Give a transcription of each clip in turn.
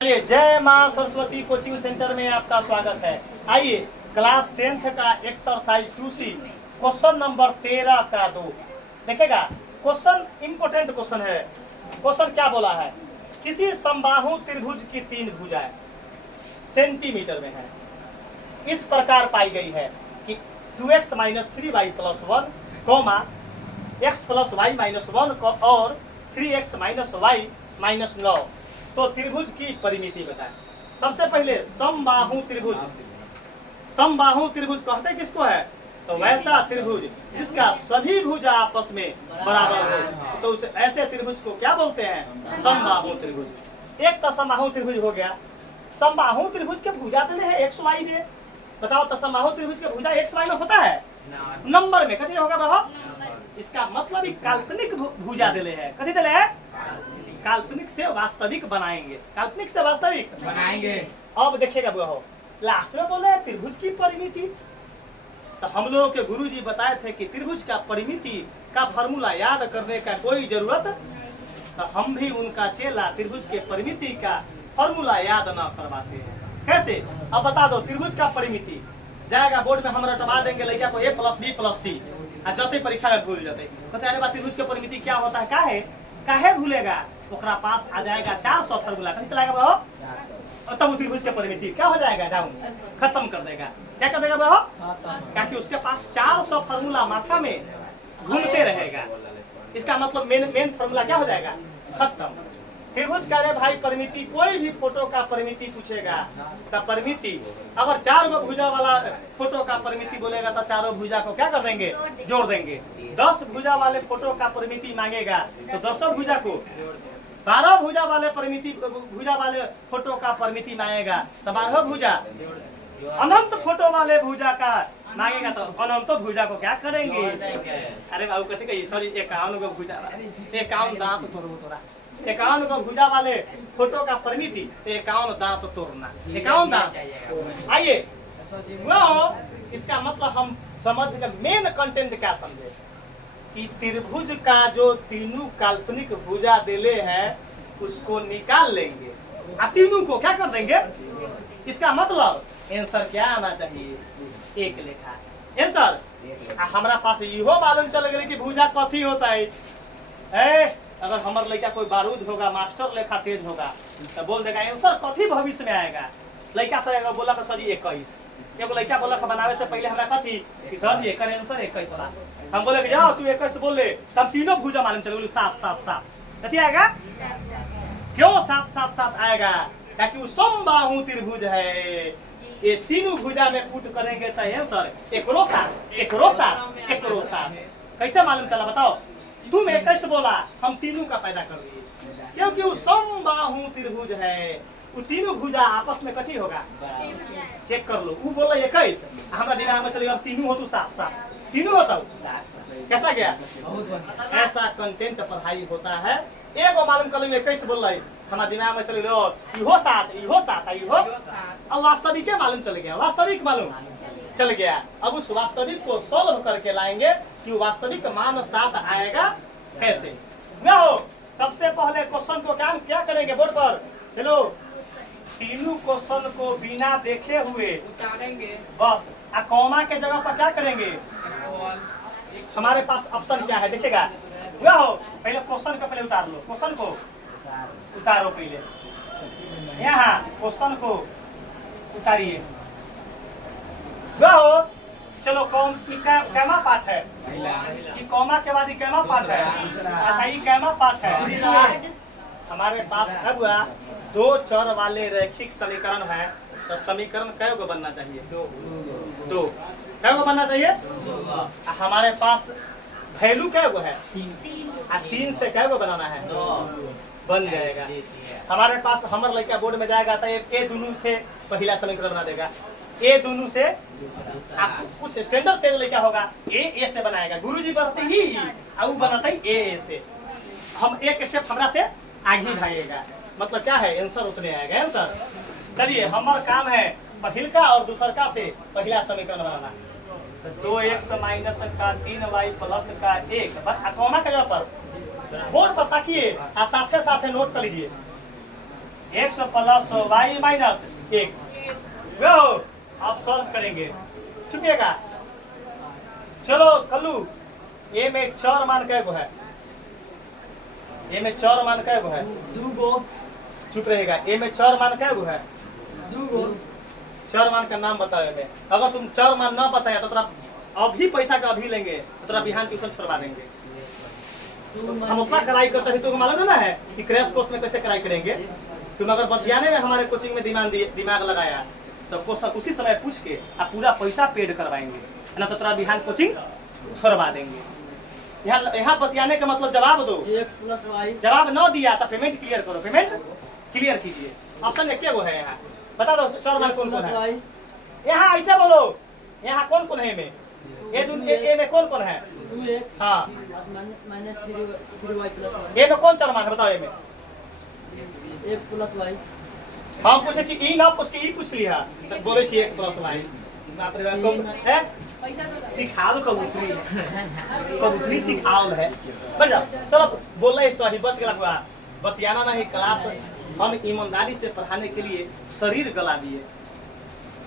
जय मां Saraswati coaching centre में आपका स्वागत है। आइए क्लास 10th का एक्सरसाइज 2C क्वेश्चन नंबर 13 का 2 देखेगा। क्वेश्चन इंपोर्टेंट क्वेश्चन है। क्वेश्चन क्या बोला है? किसी समबाहु त्रिभुज की 3 भुजाएं सेंटीमीटर में है, इस प्रकार पाई गई है कि 2x - 3y + 1, x + y - 1 और 3x - y - 9 तो त्रिभुज की परिमिति बताएं। सबसे पहले समबाहु त्रिभुज। समबाहु त्रिभुज कहते किसको है? तो वैसा त्रिभुज जिसका सभी भुजा आपस में बराबर हो, तो उस ऐसे त्रिभुज को क्या बोलते हैं? समबाहु त्रिभुज। एक तो समबाहु त्रिभुज हो गया। समबाहु त्रिभुज के भुजा दिले है x y में। बताओ तो समबाहु त्रिभुज के भुजा x y में होता है? नंबर में। कथी होगा बाबा? इसका मतलब ही काल्पनिक भुजा दिले है। कथी दिले है? काल्पनिक से वास्तविक बनाएंगे। काल्पनिक से वास्तविक बनाएंगे। अब देखिएगा बहो, लास्ट में बोले त्रिभुज की परिमिति। तो हम लोगों के गुरुजी बताए थे कि त्रिभुज का परिमिति का फॉर्मूला याद करने का कोई जरूरत, तो हम भी उनका चेला त्रिभुज के परिमिति का फॉर्मूला याद न करवाते हैं। कैसे? अब बता दो। त्रिभुज का परिमिति जाएगा बोर्ड में, हम रटवा देंगे लड़का को a + b + c, आ जते परीक्षा में भूल जाते कहते अरे बात त्रिभुज के परिमिति क्या होता है? काहे भूलेगा? ओकरा पास आ जाएगा 400 फॉर्मूला। कहीं चलाएगा बहो, और तब त्रिभुज के परिमिति क्या हो जाएगा? डाउन, खत्म कर देगा। क्या कर देगा बहो? क्योंकि उसके पास 400 फॉर्मूला माथा में घूमते रहेगा। इसका मतलब मेन फॉर्मूला क्या हो जाएगा? खत्म। त्रिभुज का रे भाई परिमिति, कोई भी फोटो का परिमिति पूछेगा तो परिमिति, अगर 4 गो भुजा वाला फोटो का परिमिति बोलेगा तो चारों भुजा को क्या कर देंगे? जोड़ देंगे। 10 भुजा वाले फोटो का परिमिति मांगेगा तो 10 भुजा को, 12 भुजा वाले फोटो का परिमिति मांगेगा तो 12 भुजा, अनंत फोटो वाले भुजा का मांगेगा तो अनंत भुजा को क्या करेंगे? अरे बाबू कथी कही, सॉरी 51 गो भुजा, 51 दांत तोड़ा 51 गो भुजा वाले फोटो का परिमिति 51 दांत तोड़ना। 51 दांत। आइए इसका मतलब हम समझ गए। मेन कंटेंट क्या समझे कि त्रिभुज का जो तीनों काल्पनिक भुजा दिले हैं उसको निकाल लेंगे और तीनों को क्या कर देंगे? इसका मतलब आंसर क्या आना चाहिए? एक लेखा आंसर। हमारा पास इहो मालूम चल गए कि भुजा कथी होता है। अगर हमारे लड़का कोई बारूद होगा, मास्टर लेखा तेज होगा, तो बोल देगा आंसर कथी भविष्य में आएगा। लड़का से बोला कि सर 21, एगो लड़का बोला कि बनावे से पहले हमरा कथी कि सर जी एकर आंसर 21 बा। हम बोले कि जाओ तू 21 बोल ले, तब तीनों भुजा मालूम चल गए 7 7 7। कथी आएगा? क्यों 7 7 7 आएगा? क्योंकि वो समबाहु त्रिभुज है। ये तीनों भुजा में पुट करेंगे तो आंसर एकरो 7। कैसे मालूम चला बताओ? तुम 21 बोला, हम तीनों का पैदा कर दिए क्योंकि वो समबाहु त्रिभुज है। वो तीनों भुजा आपस में कथी होगा? चेक कर लो। वो बोला 21, हमारा दिमाग में चलेगा अब तीनों हो तो 7 7 तीनों होता। कैसा गया? ऐसा कंटेंट पढ़ाई होता है। एगो मालूम कर लो 21 बोल रही, हमारा दिमाग में चले लो इहो 7 इहो 7 इहो, अब वास्तविक मालूम चल गया। वास्तविक मालूम चल गया। अब उस वास्तविक को सॉल्व करके लाएंगे कि वास्तविक मान 7 आएगा कैसे। हो सबसे पहले क्वेश्चन को क्या करेंगे बोर्ड पर? हेलो, तीनों क्वेश्चन को बिना देखे हुए उतारेंगे बस। कॉमा के जगह पर क्या करेंगे? हमारे पास ऑप्शन क्या है देखिएगा। हो पहले क्वेश्चन को पहले उतार लो। क्वेश्चन को उतारो पहले, यहाँ क्वेश्चन को उतारिए। हो चलो कैमा पाठ है कि कॉमा के बाद कैमा पाठ है? अच्छा ये कैमा पाठ है। हमारे पास अब 2 चर वाले रैखिक समीकरण है, तो समीकरण कै गो बनना चाहिए? 2। कै गो बनना चाहिए? हमारे पास वैल्यू कै गो है? 3 से कै गो बनाना है? बन जाएगा। हमारे पास हमारे लड़का बोर्ड में जाएगा तो ए दोनों से पहला समीकरण बना देगा। ए दोनों से कुछ स्टैंडर्ड तेज लड़का होगा ए से बनाएगा। गुरुजी बनाते ही और बनाते ही ए से। हम एक स्टेप हमरा से आगे भागेगा। मतलब क्या है? आंसर उतने आएगा। आंसर चलिए हमारा काम है पहिलका और दूसरका से पहला समीकरण बनाना। 2x - का 3y + का 1 कॉमा के जगह पर बोर्ड पर ताकिए, साथ नोट कर लीजिए। x प्लस y माइनस 1 गो आप सॉल्व करेंगे चुकेगा। चलो कल्लू ए में चर मान कै गो है? ए में चर मान कै गो है? 2 गो। चुप रहेगा। ए में चर मान कै गो है? 2 गो। चर मान का नाम बताओ में। अगर तुम चर मान ना बताया तो तोरा अभी पैसा का अभी लेंगे तो तोरा बिहान ट्यूशन छोड़वा देंगे। हम उतना कराई करते हैं, तुमको मालूम ना है कि क्रैश कोर्स में कैसे कराई करेंगे। तुम अगर बतियाने में हमारे कोचिंग में दिमाग लगाया तो क्वेश्चन उसी समय पूछ के आप पूरा पैसा पेड करवाएंगे, ना तो तोरा बिहान कोचिंग छोड़वा देंगे। यहाँ बतियाने का मतलब जवाब दो। x plus y। जवाब न दिया तो पेमेंट क्लियर करो, पेमेंट क्लियर कीजिए। ऑप्शन एक गो है यहाँ, बता दो चर मान कौन कौन है। यहाँ ऐसे बोलो, यहाँ कौन कौन है में? ए में कौन कौन है? 2x हाँ माइनस 3y प्लस 1। ए में कौन चर मान है बताओ? ए में x प्लस y। हम पूछे छी ई ना पूछ के ई पूछ लिया तो बोले छी 1 प्लस y। बाप रे बाप है सिखाओ कबूतरी सिखाओ है। बढ़ जाओ चलो बोल रहे सही बच गया हुआ। बतियाना नहीं क्लास हम ईमानदारी से पढ़ाने के लिए शरीर गला दिए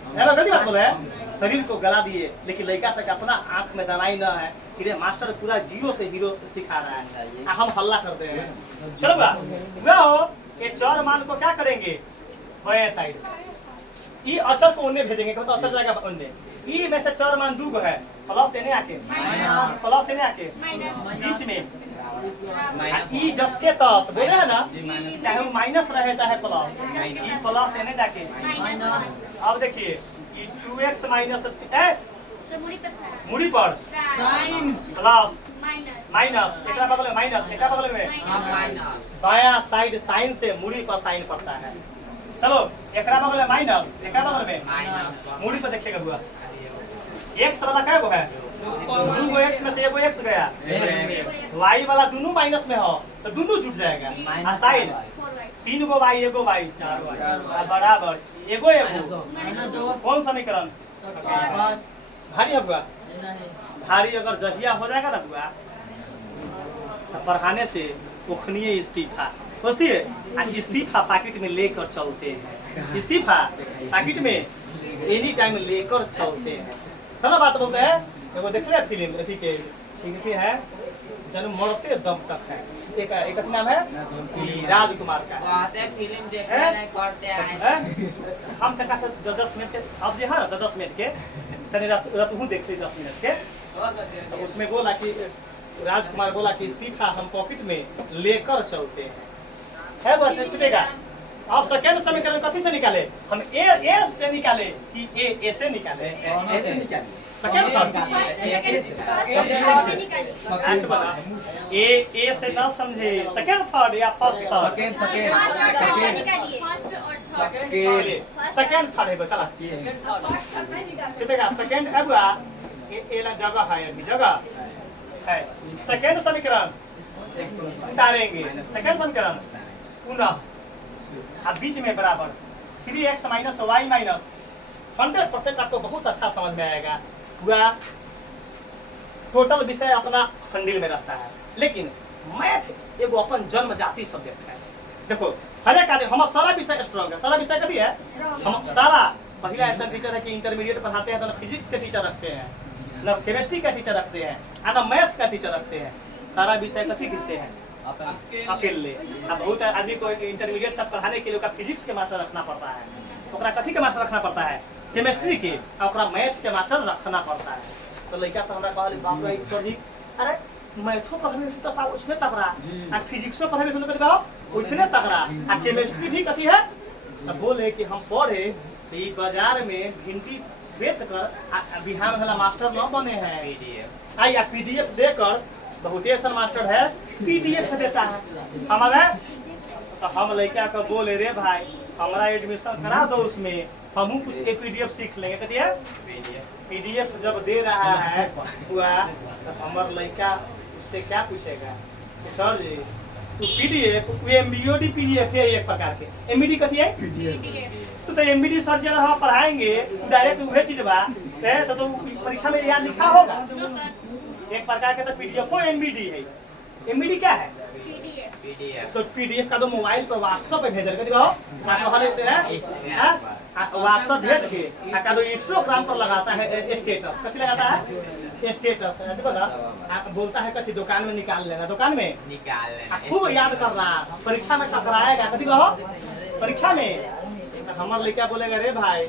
है ना, गलती बात बोले है। शरीर को गला दिए लेकिन लड़का से अपना आंख में दवाई न है कि मास्टर पूरा जीरो से हीरो सिखा रहा है, हम हल्ला करते हैं। चलो हुआ हो ये चर मान को क्या करेंगे? वह साइड ई अचर को उन्हें भेजेंगे, तो अचर जाएगा उन्हें। ई में से चर मान 2 है, प्लस एने आके प्लस एने आके बीच में ई जस के तस बोले है ना, चाहे वो माइनस रहे चाहे प्लस, ई प्लस एने जाके। अब देखिए ई 2x माइनस मुड़ी पर साइन प्लस माइनस एकरा बगल में माइनस, एकरा बगल में माइनस। बाया साइड साइन से मुड़ी पर साइन पड़ता है। चलो एकरा बगल में माइनस, एकरा बगल में माइनस। मुड़ी पर देखिएगा हुआ x वाला क्या गो है? 2 गो x में से एगो x गया, y वाला दोनों माइनस में हो तो दोनों जुट जाएगा। आ साइन 3 गो y एगो y 4 y बराबर एगो एगो कौन समीकरण? भारी है बुआ। भारी अगर जहिया हो जाएगा ना बुआ तो पढ़ाने से उखनीय इस्तीफा सोचती है। इस्तीफा पैकेट में लेकर चलते हैं, इस्तीफा पैकेट में एनी टाइम लेकर चलते हैं। चलो बात बोलते हैं। वो देख रहे फिल्म अथी के है जन्म मरते दम तक है, एक नाम है राजकुमार का। फिल्म देखते करते हैं हम तक से 10 मिनट के अब जो है ना 10 मिनट के तने रतहू देख ली 10 मिनट के। तो उसमें बोला कि राजकुमार बोला कि इस्तीफा हम पॉकेट में लेकर चलते हैं, है वो चलेगा। अब सेकेंड समीकरण कथी से निकाले? हम ए से निकाले कि ए से निकाले? सेकेंड ए से ना समझे, सेकेंड थर्ड या फर्स्ट थर्ड? सेकेंड थर्ड है बता चलेगा। सेकेंड है बुआ ए ला जगह है, अभी जगह है। सेकेंड समीकरण उतारेंगे, सेकेंड समीकरण पुनः अब बीच में बराबर 3x माइनस y माइनस 100% आपको बहुत अच्छा समझ में आएगा। हुआ टोटल विषय अपना फंडिल में रहता है, लेकिन मैथ एगो अपन जन्म जाति सब्जेक्ट है। देखो हर एक आदमी हमारा सारा विषय स्ट्रॉन्ग है। सारा विषय कथी है? हम सारा पहला ऐसा टीचर है कि इंटरमीडिएट पढ़ाते हैं तो ना फिजिक्स के टीचर रखते हैं, ना केमिस्ट्री का टीचर रखते हैं, ना मैथ का टीचर रखते हैं। सारा विषय कथी खींचते हैं? अकेले। अब बहुत आदमी को इंटरमीडिएट तक पढ़ाने के लिए फिजिक्स के मास्टर रखना पड़ता है, ओकरा कथी के मास्टर रखना पड़ता है? केमिस्ट्री के, और ओकरा मैथ के मास्टर रखना पड़ता है। तो लड़का से हमरा कहल बाप रे ईश्वर जी, अरे मैथो पढ़ने तो सब उसने तकरा, आ फिजिक्सो पढ़ने तो कथी बाप उसने तकरा, आ केमिस्ट्री भी कथी है? तो बोले कि हम पढ़े तो ये बाजार में भिंडी बेच कर बिहार वाला मास्टर न बने हैं, आई या पीडीएफ देकर बहुत ऐसा मास्टर है पीडीएफ देता है हमारा। तो हम लड़का को बोले रे भाई हमारा एडमिशन करा दो उसमें, हम कुछ पीडीएफ सीख लेंगे। कहती है पीडीएफ जब दे रहा है हुआ तो हमारा लड़का उससे क्या पूछेगा कि सर जी तो पीडीएफ एमबीओडी पीडीएफ है एक प्रकार के, एमबीडी कथी है? तो एमबीडी सर जब हम पढ़ाएंगे डायरेक्ट वही चीज बा तो परीक्षा में याद लिखा होगा एक प्रकार के। तो पीडीएफ एमबीडी है, एमबीडी क्या है? PDF तो पीडीएफ का तो मोबाइल पर व्हाट्सएप पे भेज के दिखाओ व्हाट्सएप भेज के का तो इंस्टाग्राम पर लगाता है स्टेटस, कथी लगाता है? स्टेटस देखो ना बोलता है कथी दुकान में निकाल लेना, दुकान में निकाल लेना खूब याद करना, परीक्षा में टकराएगा, कथी कहो परीक्षा में हमारे लड़का बोलेगा रे भाई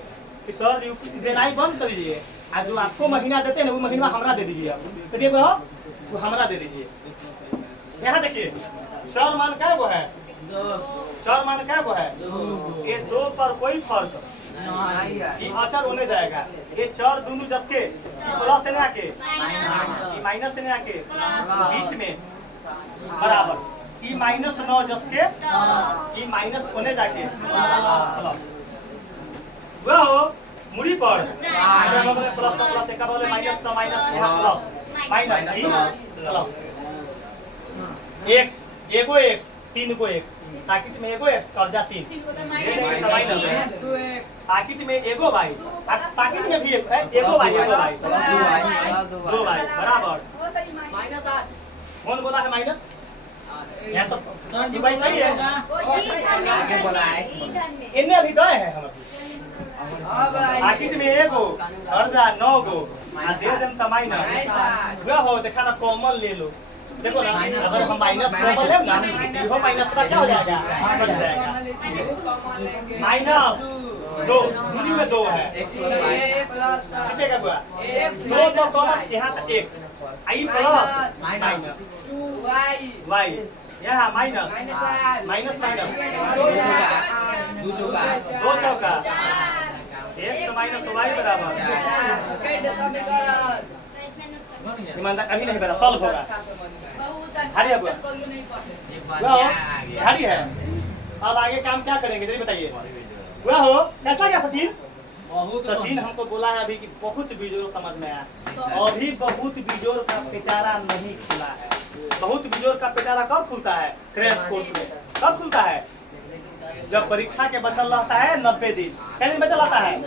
कि सर जी देना ही बंद कर दीजिए, आज जो आपको महीना देते हैं ना वो महीना हमरा दे दीजिए, तो ये कहो वो हमरा दे दीजिए। यहाँ देखिए चार मान क्या वो है? चार मान क्या वो है? ये दो पर कोई फर्क ये अचर होने जाएगा, ये चार दोनों जस के प्लस से आके माइनस से आके बीच में बराबर ई -9 जस के ई माइनस होने जाके प्लस वो हो मुड़ी पर प्लस का प्लस एक वाले माइनस का माइनस यहाँ प्लस माइनस प्लस एक्स एगो एक्स तीन को एक्स पैकेट में एगो एक्स कर्जा 3 पैकेट में एगो भाई पैकेट में भी एगो भाई दो भाई बराबर कौन बोला है माइनस? यहाँ तो ये भाई सही है, इन्हें अभी गए हैं हम पैकेट में एगो कर्जा 9 गो दे देम त माइनस वह हो देखा ना कॉमन ले लो, देखो ना अगर हम माइनस कॉमन लें ना तो माइनस का क्या हो जाएगा? कट जाएगा -2 दूरी में 2 है ठीक है क्या? 2 कॉमन यहाँ तक x आई प्लस माइनस 2y यहाँ माइनस दो चौका x माइनस y बराबर ईमानदार अभी नहीं बना सॉल्व होगा घड़ी है। अब आगे काम क्या करेंगे जल्दी बताइए। वह हो कैसा क्या सचिन? सचिन हमको बोला है अभी कि बहुत बिजोर समझ में आया, अभी बहुत बिजोर का पिटारा नहीं खुला है। बहुत बिजोर का पिटारा कब खुलता है? क्रैश कोर्स में। कब खुलता है? जब परीक्षा के बचल रहता है 90 दिन। क्या दिन बचल रहता है?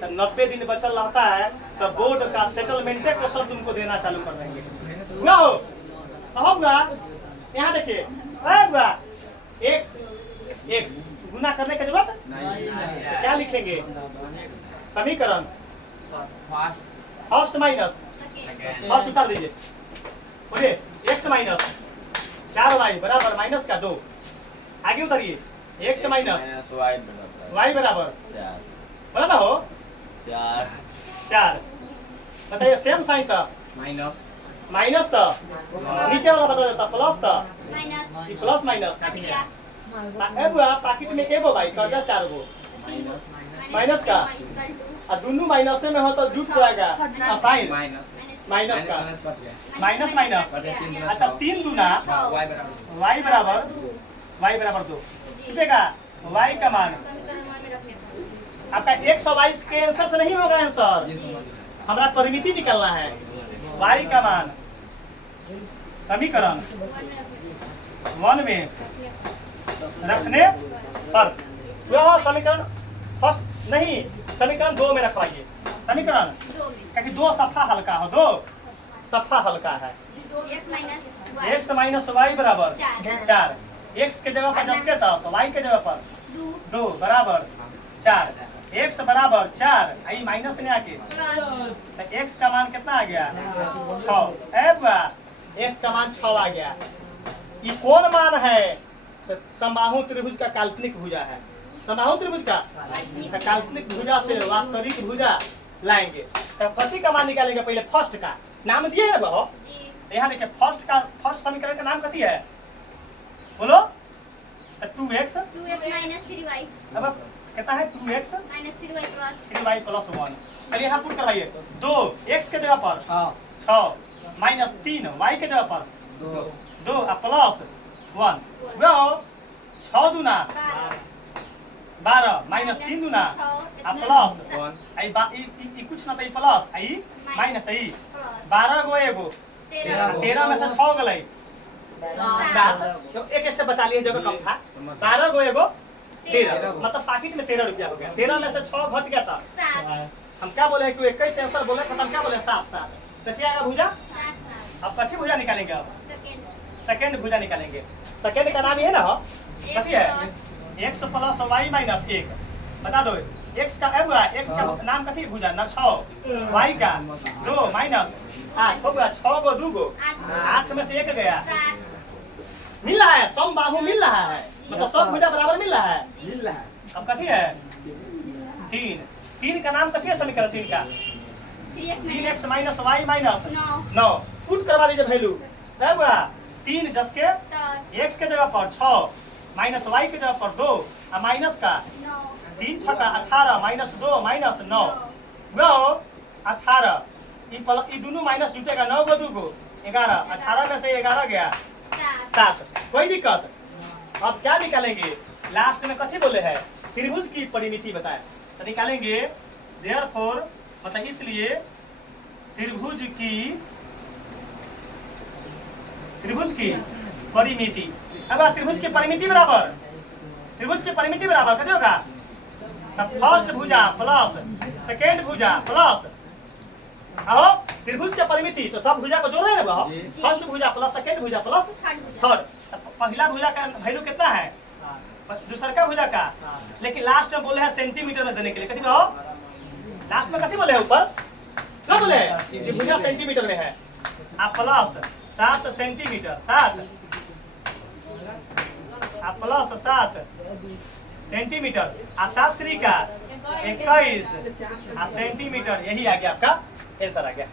तब 90 दिन बचल रहता है तब बोर्ड का सेटलमेंट क्वेश्चन तुमको देना चालू कर देंगे। यहाँ देखिए x गुना करने की जरूरत क्या लिखेंगे? समीकरण फर्स्ट माइनस फर्स्ट उतार दीजिए, बोलिए x माइनस 4y बराबर माइनस का 2, आगे उतारिए x माइनस y बराबर बोला ना हो 4। बताइए सेम साइन था माइनस था, नीचे वाला बता देता प्लस था, प्लस माइनस पैकेट में एगो भाई कर्जा 4 गो माइनस का और दोनों माइनस में हो तो जुट जाएगा साइन माइनस का माइनस अच्छा 3 दूना y बराबर 2 ठीक y का मान आपका 122 के आंसर से नहीं होगा आंसर, हमारा परिमिति निकालना है। y का मान समीकरण 1 में रखने पर वह समीकरण फर्स्ट नहीं समीकरण 2 में रखवाइए। समीकरण क्योंकि 2 सफा हल्का हो, 2 सफा हल्का है। x माइनस y बराबर 4, x के जगह पर 10 के 10 y के जगह पर 2 बराबर 4, x बराबर 4 आई माइनस में आके तो x का मान कितना आ गया 6। x का मान 6 आ गया। ये कौन मान है? तो समबाहु त्रिभुज का काल्पनिक भुजा है। समबाहु त्रिभुज का काल्पनिक भुजा से वास्तविक भुजा लाएंगे तो कथी का मान निकालेंगे? पहले फर्स्ट का नाम दिए है बहो, यहाँ देखिए फर्स्ट समीकरण का नाम कथी है बोलो? 2x माइनस 3y अब कितना है 2x माइनस 3y प्लस 1। चलिए यहाँ पुट करवाइए 2x के जगह पर 6 माइनस 3 y के जगह पर 2 प्लस 1 वो 6 दूना 12 माइनस 3 दूना प्लस आई कुछ ना तो प्लस आई माइनस आई 12 गो एगो 13 में से 6 गई 7 एक स्टेप बचा लिए जगह कम था। 12 गो एगो 13 मतलब पैकेट में 13 रुपया हो गया। 13 में से 6 घट गया था। हम क्या बोले कि 21 आंसर बोले खत्म क्या बोले 7 तो क्या आएगा भुजा? अब कथी भुजा निकालेंगे? अब सेकंड भुजा निकालेंगे। सेकंड का नाम ये है ना, कथी है? x plus y minus 1। बता दो x का है, x का नाम कथी भुजा न 6, y का 2 माइनस 8 हो गया। 6 को 2 को 8 में से 1 गया। मिल रहा है, सम बाहु मिल रहा है, मतलब सब भुजा बराबर मिल रहा है। अब कथी है? 3 का नाम कथी है? समीकरण 3 का 3x minus y minus 9। Put करवा दीजिए वैल्यू। 3 जस के x के जगह पर 6 माइनस y के जगह पर 2 और माइनस का 3 6 का 18 माइनस 2 माइनस 9 गो 18। ये दोनों माइनस जुटेगा, 9 को 2 को 11, 18 में से 11 गया 7। कोई दिक्कत? अब क्या निकालेंगे? लास्ट में कथी बोले हैं? त्रिभुज की परिमिति बताए तो निकालेंगे। देयरफॉर मतलब इसलिए त्रिभुज की परिमिति। अब त्रिभुज की परिमिति बराबर, त्रिभुज की परिमिति बराबर कथी होगा? फर्स्ट भुजा प्लस सेकेंड भुजा प्लस आओ त्रिभुज की परिमिति, तो सब भुजा को जोड़ रहे हैं ना। फर्स्ट भुजा प्लस सेकेंड भुजा प्लस थर्ड। पहला भुजा का वैल्यू कितना है? दूसरा का भुजा का, लेकिन लास्ट में बोले हैं सेंटीमीटर में देने के लिए। कथी कहो? लास्ट में कथी बोले हैं? ऊपर क्या बोले हैं कि भुजा सेंटीमीटर में है। आप प्लस 7 सेंटीमीटर 7 आप प्लस 7 सेंटीमीटर आ 7 3 का 21 सेंटीमीटर। यही आ गया आपका आंसर आ गया।